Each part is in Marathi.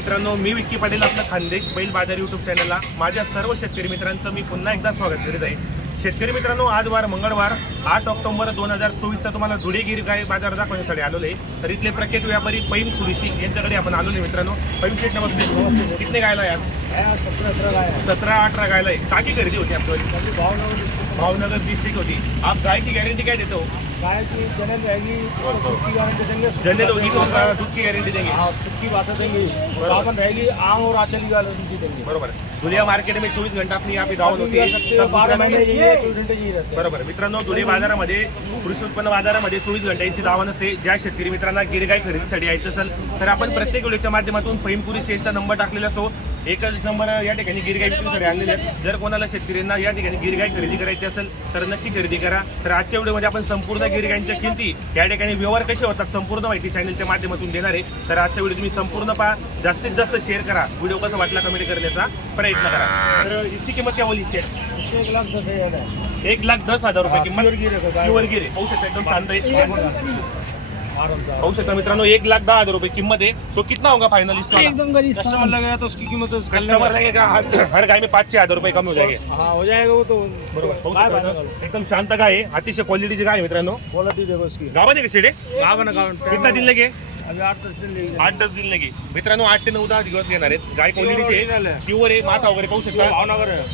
मित्रांनो मी विक्की पाटील आपलं खानदेश बैल बाजार युट्यूब चॅनलला माझ्या सर्व शेतकरी मित्रांचं मी पुन्हा एकदा स्वागत करीत आहे. शेतकरी मित्रांनो आज वार मंगळवार. आठ ऑक्टोबर दोन हजार चोवीसचा तुम्हाला धुळेगिरी गाय बाजार दाखवण्यासाठी आलेलो आहे. तर इथले प्रख्यात व्यापारी पैम कुरिशी यांच्याकडे आपण आलेलो आहे मित्रांनो. पैम शेट नमस्ते कितने गायला यार सतरा अठरा गायला आहे. टाकी खरेदी होती आपल्याला भावनगर डिस्ट्रिक्ट होती. आप गाय की गॅरंटी काय देतो? गाय की जनरल रहेगी गारंटी देंगे जनरल होगी तो का दूध की गॅरंटी देंगे. हाँ सुखी बातें देंगे गावन रहेगी आम और आंचल की गारंटी देंगे बरोबर धुलिया मार्केट में चोवीस घंटा अपनी यहाँ पे होती हो बारह महीने बरोबर मित्रांनो धुळे बाजारामध्ये कृषी उत्पन्न बाजारामध्ये चोवीस घंट्यांची दावा नसते ज्या शेतकरी मित्रांना गिरगाय खरेदीसाठी यायचं असेल तर आपण प्रत्येक वेळेच्या माध्यमातून फैमपुरी शेतचा नंबर टाकलेला असतो. एकच नंबर या ठिकाणी गिरगाय विक्रीसाठी आणलेले आहेत. जर कोणाला शेतकऱ्यांना या ठिकाणी गिरगाय खरेदी करायची असेल तर नक्की खरेदी करा. तर आजच्या व्हिडिओमध्ये आपण संपूर्ण गिरगाईंच्या किमती या ठिकाणी व्यवहार कसे होतात संपूर्ण माहिती चॅनलच्या माध्यमातून देणार आहे. तर आजच्या व्हिडिओ तुम्ही संपूर्ण पहा. जास्तीत जास्त शेअर करा. व्हिडिओ कसा वाटला कमेंट करण्याचा प्रयत्न करा. तर इतकी किंमत काय बोली एक लाख दस हजार एक लाख दस हजार रुपये किंमत गिरे. प्युअर गिरे पाहू शकता एकदम शांत आहे. पाहू शकता मित्रांनो एक लाख दहा हजार रुपये किंमत है तो कितना होगा फाइनल इसका एकदम गरीब कस्टमर लगेगा तो उसकी कीमत तो कस्टमर लगेगा हर, हर गाय में पाच छह हजार रुपये कमी हो जाएंगे। हाँ हो जाएगा वो तो बरोबर. पाहू काय शकता भाव मित्रांनो, एकदम शांत गाय आहे. अतिशय क्वालिटीची गाय आहे मित्रांनो. बोला दी देखो उसकी। गावात आहे का शेडे? गावन गावन कितना दिन लगे? आठ दस दिन लेगी मित्रांनो आठ ते नऊ दहा दिवस घेणार आहेत. गाय क्वालिटीची. प्युअर आहे माथा वगैरे पाहू शकता.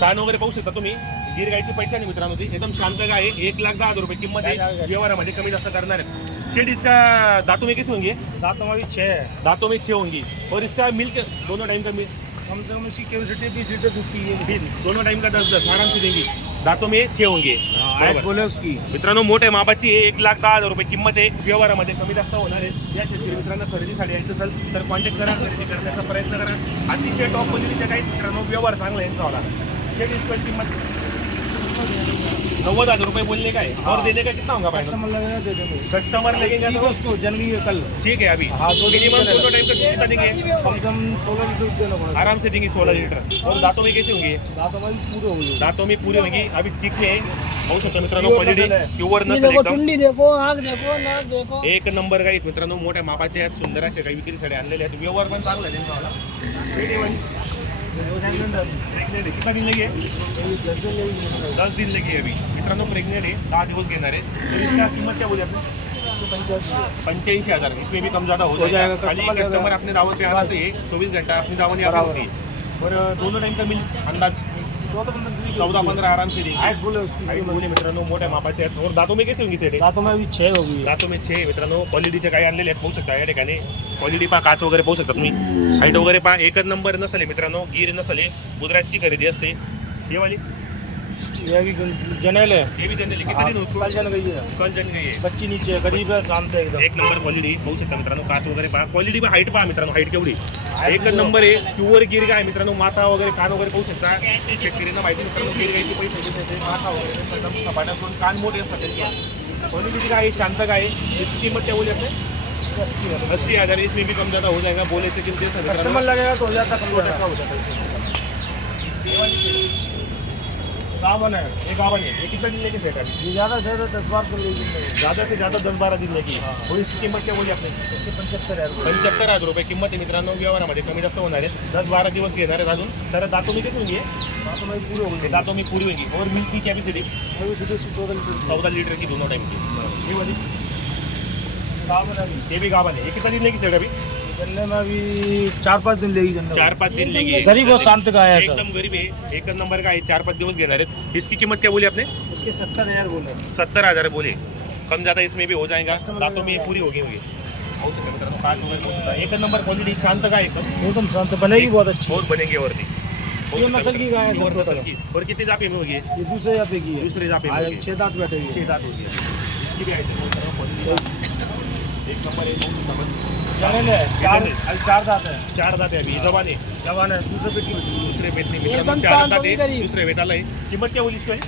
कान वगैरे. पाहू शकता तुम्ही. गिर गायची पैसा नाही मित्रांनो ती एकदम शांत गाय आहे. एक लाख दहा हजार रुपये किंमत आहे. व्यवहारामध्ये कमी जास्त करणार आहेत. शेड इसका दातों में कैसे होंगे? दांतों में भी छः है दांतों में होंगी. और इसका मिल्क दोनों टाइम का मिल्क. कम से कम इसकी कैपेसिटी बीस लीटर दूध की है बीस दोनों टाइम का दस दस. आराम से देंगी. दांतों में छह होंगे बरोबर. बोले उसकी मित्रांनो मोठ्या मापाची आहे. एक लाख दहा हजार रुपये किंमत आहे. व्यवहारामध्ये कमी जास्त होणार आहे. या शेतकरी मित्रांना खरेदीसाठी यायचं असेल तर कॉन्टॅक्ट करा खरेदी करण्याचा प्रयत्न करा. अतिशय टॉप क्वालिटीच्या काही मित्रांनो व्यवहार चांगला यांचा होला शेड इसकी किंमत नव्वद हज़ार रुपये बोलने का है। और देने का कितना होगा कस्टमर लगेगा दे देंगे कस्टमर लगेगा तो उसको है कल। ठीक है अभी। हाँ, दो दिन मिनिमम। दोनों टाइम का कितना देंगे? कम से कम सोलह लीटर देना पड़ेगा। आराम से देंगे सोलह लीटर। और दांतों में कैसे होंगे? दांतों में पूरे हो गए दांतों में पूरी होगी। अभी चिकने आहे पाहू शकता मित्रांनो क्वालिटी. प्युअर नसेल एकदम। टुंडी देखो आग देखो नाक देखो। एक नंबर काही मित्रांनो मोठ्या मापाचे आहेत सुंदर असे काही विक्रीसाठी आणलेले आहेत. व्यवहार पण चांगला आहे. आहे. कितना दिन लगे दस दिन लगे अभी. मित्रांनो प्रेग्नेंट आहे. दहा दिवस घेणार आहे. तर इसका किंमत क्या बोली आपण? पंच्याऐंशी हजार. इसमें भी कम ज्यादा हो हो जाएगा कस्टमर। अपने दावत पे आना चाहिए चौबीस घंटा. अपनी दावत नहीं बराबर। आती और दोनों टाइम का मिल अंदाज? चौदह पंधरा आराम से उसकी आणि बोले मित्रांनो मोठ्या मापाचे आहेत. और दातों में कैसे होंगी सेटे दांतों में भी छः हो दातों में छे मित्रांनो क्वालिटीचे काही आणलेले आहेत. पाहू शकता या ठिकाणी. क्वालिटी पहा काच वगैरे पाहू शकता तुम्ही. हाईट वगैरे पहा एकच नंबर नसले मित्रांनो. गिर नसले गुजरातची खरेदी असते. हे वाली ये जनरल है हे भी जनरली किती दिन उसको कल जन गई है कल जन गई है बच्ची नीचे है गरीब है शांत है एकदम. एक नंबर क्वालिटी पाहू शकता मित्रांनो काच वगैरे पहा. क्वालिटी पण हाईट पहा मित्रांनो हाईट केवढी? एकच नंबर आहे. प्युअर गिर गाय मित्रांनो. माथा वगैरे कान वगैरे पाहू शकता. शेतकऱ्यांना माहिती मित्रांनो गिर गायची पैसे माथा वगैरे सपाट्यातून कान मोठे असतात त्यांचे. क्वालिटीची गाय आहे, शांत आहे. इसकी किंमत क्या बोली आपने अस्सी हजार. इसमें भी कम ज्यादा हो जाएगा बोले से है कस्टमर लगेगा तो हो जाता कम हो जाता गावन है ये गावन है ये कितना दिन लेके सेट है ज़्यादा से ज़्यादा दस बार तो लेगी। ज़्यादा से ज़्यादा दस बारा दिन लगी हाँ। इसकी किंमत क्या बोली आपने? इसके पंचहत्तर है पंच्याहत्तर हज़ार रुपये किंमत आहे मित्रांनो व्यवहारामध्ये कमी जास्त होणार आहे. दस बारा दिवस घेणार आहेत अजून. तर दातों में किती होंगी दांतों में पूरे होगी और मिल्क की कैपेसिटी चौदह लीटर की दोनों टाइम की वाली ये भी गावन है ये कितना दिन लेगी सेट अभी जलने में अभी चार पाँच दिन लेगी जलने चार पाच दिन लेगी। गरीब और शांत का है एकदम गरीब आहे एकच नंबर का आहे चार पाच दिवस घेणार आहेत। इसकी किंमत क्या बोली आपने? इसके सत्तर हज़ार बोले। सत्तर हज़ार बोले। कम ज़्यादा इसमें भी हो जाएगा। दांतों में ये पूरी होगी होगी। हो है. एकच नंबर क्वालिटी शांत का एकदम। एकदम शांत बनेगी बहुत अच्छी। बहुत बनेंगे वरती हो ये नस्ल की गाय है और कितनी जापे में होगी? ये दूसरे यहाँ पे की है। दूसरे जापे में आज होगी। छः दांत बैठेगी छह दांत होगी। इसकी भी आइटम एक नंबर एक चार चार दांत चार दाते अभी जवान आहे. जवान है दूसरे पेट दुसरे बेत नाही. मित्रांनो एकदम चार शांत दाते. दुसरे बेताला आहे. किंमत काय बोलीस काय?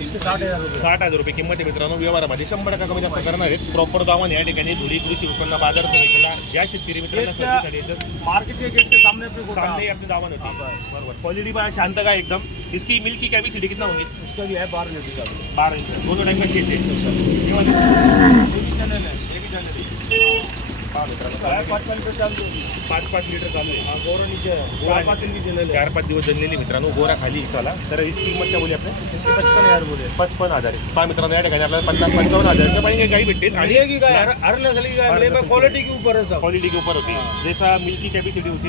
इसके साठ हजार रुपये. साठ हजार रुपये किंमत आहे मित्रांनो. व्यवहारामध्ये शंभर टक्का कमी जास्त करणार आहेत. प्रॉपर दावण या ठिकाणी धुळी कृषी उत्पन्न बाजार समितीला ज्या शेतकरी मित्रांना एक त्या- खरेदीसाठी येतात मार्केट के गेट के सामने अपने गोटा सामने ही अपनी दावण होती. हाँ, बस। बरोबर. क्वालिटी पण शांत का एकदम? इसकी मिल्क की कैपेसिटी कितना होगी? इसका भी है बारह लीटर का. बारह लीटर. दोनों टाइम का शेच है ये वाली. ये भी जनरल है. ये भी जानते हैं। पाच पाच लिटर चालू आहे. पाच पाच लिटर चालू आहे गोरा नीचे चार पाँच दिवस जनलेली मित्रांनो गोरा खाली चला. तर ही किंमत काय बोली आपण इसके पचपन हजार बोले पचपन हजार पहा मित्रांनो या ठिकाणी आपल्याला पन्नास पंचावन्न हजारच्या पाहिजे गाई भेटतील. आणि। क्वालिटी के ऊपर है सब क्वालिटी के ऊपर होती. जैसा मिल्की कैपेसिटी होती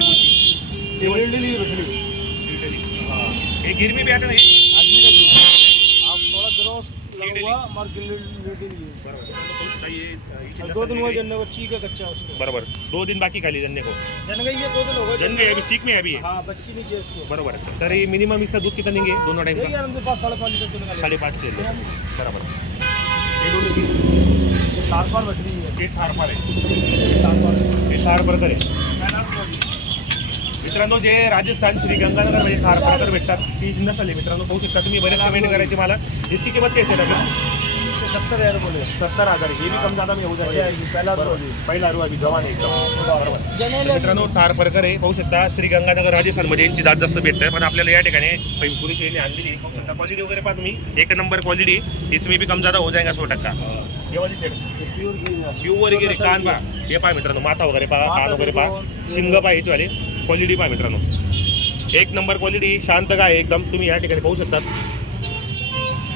हे. गिरमी भी आता नाही. हुआ मगर गिल्ली गिल्ली नहीं। और दो दिन हुआ जनने को चीक है कच्चा उसको। बरोबर। दो दिन बाकी खाली जन्ने को। जन गई ये दो दिन हो गए जन गए अभी चीक में है अभी ये। हाँ बच्ची नीचे इसको। बरोबर है। तरी मिनिमम इसका दूध कितना देंगे? दोनों टाइम का। यार पास साढ़े पाँच लीटर साडेपाच से बरोबर। हे ये चार पार बैठ रही है। आहे चार पार हे। थार बर्गर आहे मित्रांनो जे राजस्थान श्री गंगानगरमध्ये थार बर्गर भेटतात ती नसल मित्रांनो पाहू शकता तुम्ही बरेच कमेंट करायची मला. इसकी किंमत काय असेल सत्तर हजार बोले सत्तर हजार. ये भी कम ज्यादा में हो आएगी पहला पहिला रू अभी जवान एकदम. मित्रांनो थार प्रकार आहे. पाहू शकता श्री गंगानगर राजस्थानमध्ये यांची जात जास्त भेटते. पण आपल्याला या ठिकाणी पैपुरी शैली आणलेली. पाहू शकता क्वालिटी वगैरे पहा तुम्ही. एक नंबर क्वालिटी इसमें भी कम ज्यादा हो जाएगा सौ टक्का. वाली है प्युअर गिरी. कान पहा. हे पहा मित्रांनो माथा वगैरे पहा कान वगैरे पहा. शिंग पहा वाले क्वालिटी पहा मित्रांनो. एक नंबर क्वालिटी शांत काय आहे एकदम तुम्ही या ठिकाणी पाहू शकतात.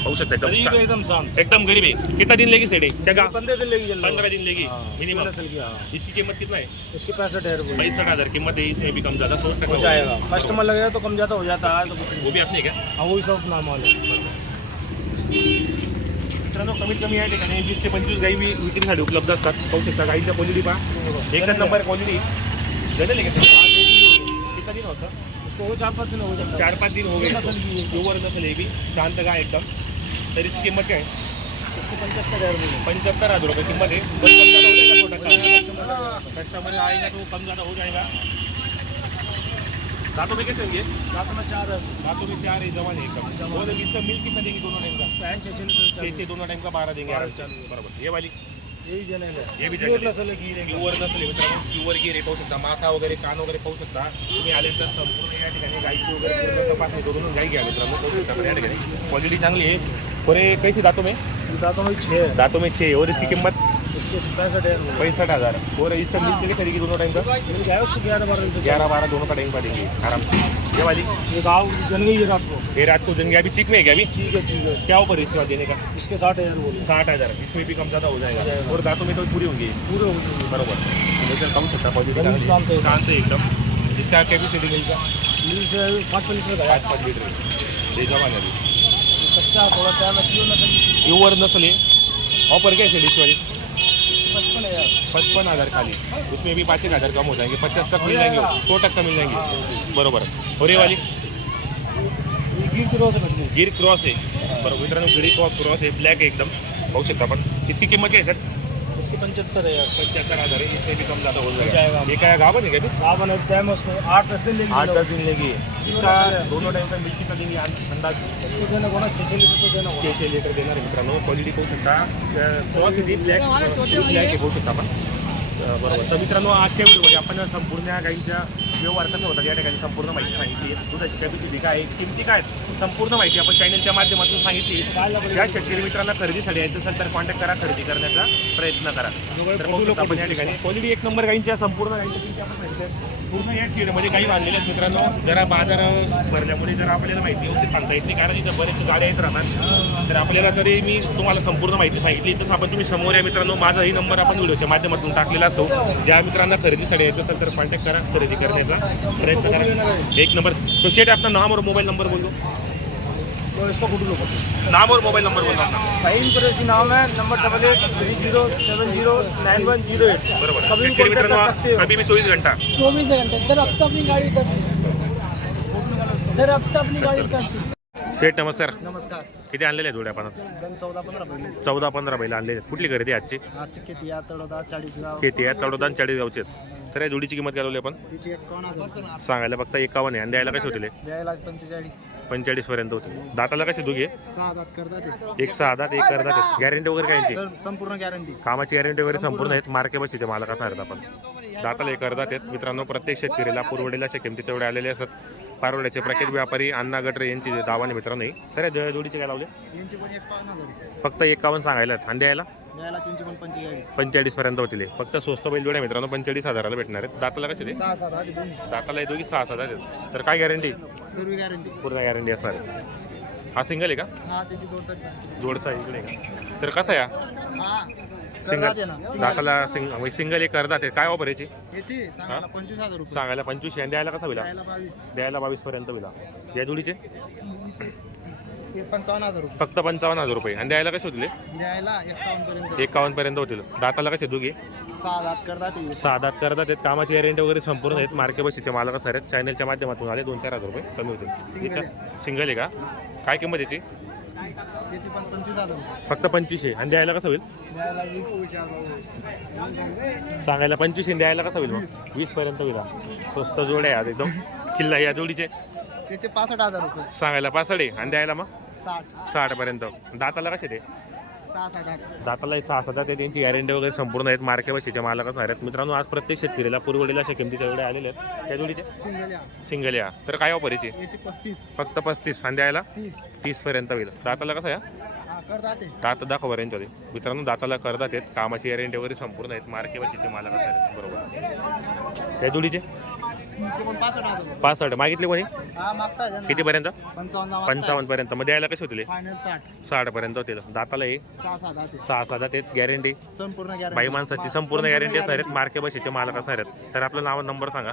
पाहू शकता गरीब एकदम है एकदम शांत. एकदम गरीब है कितना दिन लेगी सेट क्या का पंद्रह दिन लेगी जल्दी पंद्रह दिन लेगी मिनिमम नस्ल की हाँ. इसकी कीमत कितना है इसके पैंसठ हजार बोले पैंसठ हजार कीमत है इसमें भी कम ज्यादा सौ टका हो जाएगा कस्टमर लगेगा तो कम ज्यादा हो जाता. है तो कुछ नहीं वो भी अपने क्या? हाँ वही सब नाम वाले मित्रांनो कमीत कमी या ठिकाणी वीस ते पंचवीस गाई वि- विक्रीसाठी उपलब्ध असतात. पाहू शकता गाईच्या क्वालिटी पहा. एकच नंबर क्वालिटी जनरल आहे का कितना दिन होतं उसको वो चार पाँच दिन हो है चार पाच दिन हो गए नस्ल की है। हे बी शांत गाय एकदम। तर इसकी किंमत काय? उसको पचहत्तर हजार बोले। पंचहत्तर हजार रुपये किंमत कम ज्यादा हो जाएगा टक्का कस्टमर आएगा तो कम ज्यादा हो जाएगा। दांतों में कैसे होंगे? रात में चार है दांतों में चार है जवान है एकदम। इसका मिल कितना देंगे दोनों टाइम का? छः छः दोनों टाइम का बारह देंगे बरोबर। ये वाली? है। ये भी प्योर है। नस्ल की है प्युअर नसले मित्रांनो प्युअर गिर आहे पाहू शकता माथा वगैरे कान वगैरे पाहू शकता तुम्ही आल्यानंतर संपूर्ण या ठिकाणी गाईची वगैरे तपासणी करून गाई घ्या मित्रांनो पाहू शकता या ठिकाणी क्वालिटी चांगली आहे पुरे कैसे दातों में? दांतों में छः है। दातों में छः और इसकी कीमत? इसके पैंसठ हज़ार पैंसठ हज़ार। और इसका मिल कितने तरीके दोनों टाइम का? मिल उसको ग्यारह बारह ग्यारह बारह दोनों का टाइम देंगे। आराम से। ये वाली ये गाँव जन गई है रात को। ये रात को जन गया अभी चिक में है क्या अभी? ठीक है ठीक है। क्या ऊपर है इसके बाद देने का? इसके साठ हज़ार बोले साठ हज़ार इसमें भी कम ज़्यादा हो हो जाएगा। और दांतों में तो पूरी होंगी। पूरे हो गए बरोबर। जैसे कम सकता एकदम शांत आहे एकदम। इसका कैपेसिटी मिल का मिल से पाँच पाँच लीटर का पाच पाच लिटर अभी. कच्चा थोड़ा टाइम है नस्ल की है। ऑफ़र कैसे है इसवाली पचपन हज़ार। पचपन हज़ार खाली। उसमें भी पाँच एक हज़ार कम हो जाएँगे। पचास तक मिल जाएँगे। सौ टक्का मिल जाएँगे। बरोबर. और ये वाली ये गिर किलो से बचने गिर क्रॉस है बरोबर मित्रांनो गिरी क्रॉस क्रॉस आहे ब्लॅक आहे एकदम. पाहू शकता आपण. इसकी किंमत काय आहे सर? इसके पंचहत्तर हजार पचहत्तर हज़ार है इससे भी कम ज़्यादा हो जाएगा। ये क्या गाँव है क्या टाइम उसमें आठ दस दिन लेगी आठ दस दिन लेगी इसका। दोनों टाइम का कितना देंगे अंदाज? उसको देना को ना छः छः लीटर तो देना को छे छे लिटर आहे मित्रांनो. क्वालिटी पाहू शकता. क्रॉस आहे ब्लॅक. ब्लॅक आहे शकता आपण. अं, बरोबर. तर मित्रांनो आजच्या व्हिडिओमध्ये आपण संपूर्ण गाईच्या व्यवहार कसं होतात. या ठिकाणी संपूर्ण माहिती सांगितली दुधाची कॅपॅसिटी काय आहे? किमती काय संपूर्ण माहिती आपण चॅनलच्या माध्यमातून सांगितली ज्या शेतकरी मित्रांना खरेदीसाठी यायचं असेल तर कॉन्टॅक्ट करा. खरेदी करण्याचा प्रयत्न करा. तर आपण या ठिकाणी क्वालिटी एक नंबर गाईंच्या संपूर्ण गाईंच्या आपण सांगितल्या पूर्ण या शेडमध्ये काही बांधलेल्या मित्रांनो. जरा बाजार भरल्यामुळे जरा आपल्याला माहिती व्यवस्थित सांगता येत नाही. कारण इथं बरेच गाड्या येत राहतात तर आपल्याला तरी मी तुम्हाला संपूर्ण माहिती सांगितली. तसं आपण तुम्ही समोर या मित्रांनो. माझाही नंबर आपण व्हिडिओच्या माध्यमातून टाकलेला असो ज्या मित्रांना खरेदीसाठी यायचं असेल तर कॉन्टॅक्ट करा. खरेदी करण्याचा प्रयत्न करा. एक नंबर. तो शेट अपना नाम और मोबाईल नंबर बोल दो तो इसको फुट लो नाम और मोबाईल नंबर बोल दो अपना फाइन कुरैशी नाम है number double eight three zero seven zero nine one zero eight बरोबर. कभी भी शेतकरी कॉन्टैक्ट कर सकते हो। कभी भी चोवीस घंटा. चौबीस घंटे. तर हफ्ता अपनी गाड़ी उतरती तर हफ्ता अपनी गाड़ी उतरती शेठ नमस्कार. नमस्कार. किती आणलेले आहेत जोड्या आपण? गण चौदा पंधरा पहिले चौदा पंधरा बैल आणलेले आहेत. कुठली खरेदी आहे आजची? आजची खेती या तळोदा चाळीसगाव. खेती आहे? तडोदान चाळीस गावचे आहेत. तर या जोडीची किंमत काय लावली आपण? तिची एकावन्न हजार. सांगायला फक्त एकावन्न आहे. आणि द्यायला कसे होतील? द्यायला पंचेचाळीस. पंचेचाळीस पर्यंत होते दाताला कसे दोघे? सहा हजार करतात एक सहा दात एक करदात गॅरंटी वगैरे काय यांची? संपूर्ण गॅरंटी कामाची गॅरंटी वगैरे संपूर्ण. आहेत. मार्के बसीचे मालक असणार आहेत आपण. दाताला एक अर्धात आहेत मित्रांनो प्रत्येक शेतकरीला पुरवडेला अशा किमतीच्या आलेले असतात पारोड्याचे प्रख्यात व्यापारी अण्णा गटरे यांची दावाने मित्रांनो. तर या जोडीचे काय लावले? यांची पण एक पाहून हजार फक्त एकावन्न सांगायला आणि द्यायला? द्यायला त्यांची पण पंचेचाळीस. पंचेचाळीस पर्यंत होतील. फक्त स्वस्त बैल जोड्या मित्रांनो पंचेचाळीस हजाराला भेटणार आहेत. दाताला कसे ते? सहा सात आठ दोन्ही दाताला हे दोघी सहा सात आहेत. तर काय गॅरंटी सर्व गॅरंटी पूर्ण गॅरंटी असणार आहे. हा सिंगल आहे का? हा त्याची जोडतात जोडचा इकडे आहे का? तर कसा आहे हा? हा. सिंगल दाताला सिंग सिंगल एक करतात काय ऑफर याची? याची सांगायला पंचवीस हजार रुपये. सांगायला पंचवीस आणि द्यायला कसा होईल? द्यायला बावीस. द्यायला बावीस पर्यंत होईल. या जोडीचे? हे पंचावन्न हजार रुपये. फक्त पंचावन्न हजार रुपये. आणि द्यायला कसे होतील? द्यायला एकावन्न पर्यंत एकावन्न पर्यंत होतील. दाताला कसे दोघे? सहा दात करतात हे. सहा दात करतात आहेत. कामाचे गॅरंटी वगैरे संपूर्ण आहेत. मार्के बशीचे मालक असणार आहेत चॅनलच्या माध्यमातून आले. दोन चार हजार रुपये कमी होतील. सिंगल आहे का? काय किंमत याची? त्याची पण पंचवीस हजार रुपये. फक्त पंचवीस आहे. आणि द्यायला कसं होईल? द्यायला वीस सांगायला पंचवीस आणि द्यायला कसं होईल मग? वीस. पर्यंत होईल हा. स्वस्त जोड आहे आज एकदम. किल्ला या जोडीचे. त्याचे पासष्ट हजार रुपये. सांगायला पासड आहे. आणि द्यायला मग? साठ. साठ पर्यंत. दाताला कसे ते? दाताला सहा सात आहे त्यांची गॅरंटी वगैरे संपूर्ण आहेत. मार्के बशीच्या मालक असणार आहेत. मित्रांनो आज प्रत्येक शेतकरीला पुरवलेल्या अशा किमतीच्या एवढे आलेले आहेत. त्या जोडीचे सिंगल या या तर काय ऑफर याची? याची पस्तीस. फक्त पस्तीस. आणि द्यायला तीस. पर्यंत होईल. दाताला कसं हे. दात दाखव बरं यांच्यामध्ये मित्रांनो दाताला करतात आहेत कामाची गॅरंटी वगैरे संपूर्ण आहेत. मार्के बशीचे मालक आहेत बरोबर. त्या जोडीचे? पासष्ट मागितले कोणी? त्यांना. कितीपर्यंत? पंचावन्न पर्यंत मग द्यायला कसे होतील साठ. पर्यंत होतील. दाताला हे? सहा. सहा आहेत गॅरंटी संपूर्ण गॅरंटी बाई माणसाची संपूर्ण गॅरंटी असणार आहेत. मार्के बशीचे मालक असणार आहेत. तर आपलं नाव नंबर सांगा.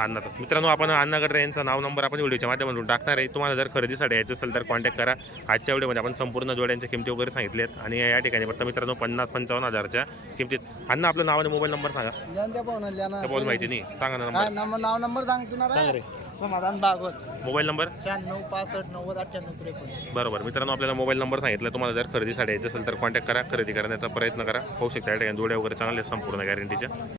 अण्णाचं मित्रांनो आपण अण्णा गडरे यांचं नाव नंबर आपण व्हिडिओच्या माध्यमातून टाकणार आहे. तुम्हाला जर खरेदीसाठी यायचं असेल तर कॉन्टॅक्ट करा. आजच्या व्हिडिओमध्ये आपण संपूर्ण जोड्यांच्या किमती वगैरे सांगितल्या आहेत. आणि या ठिकाणी फक्त मित्रांनो पन्नास पंचावन्न हजारच्या किमतीत. अण्णा आपलं नाव आणि मोबाईल नंबर सांगा. बोल माहिती नाही. सांगा ना नाव नंबर सांगतो समाधान भागवत. Mobile number? शहाण्णव पासष्ट नव्वद अठ्ठ्याण्णव त्रेपन्न. बरोबर. मित्रांनो आपल्याला मोबाईल नंबर सांगितला. तुम्हाला जर खरेदीसाठी यायचं असेल तर कॉन्टॅक्ट करा. खरेदी करण्याचा प्रयत्न करा. होऊ शकता या ठिकाणी जोड्या वगैरे चांगले संपूर्ण गॅरंटीच्या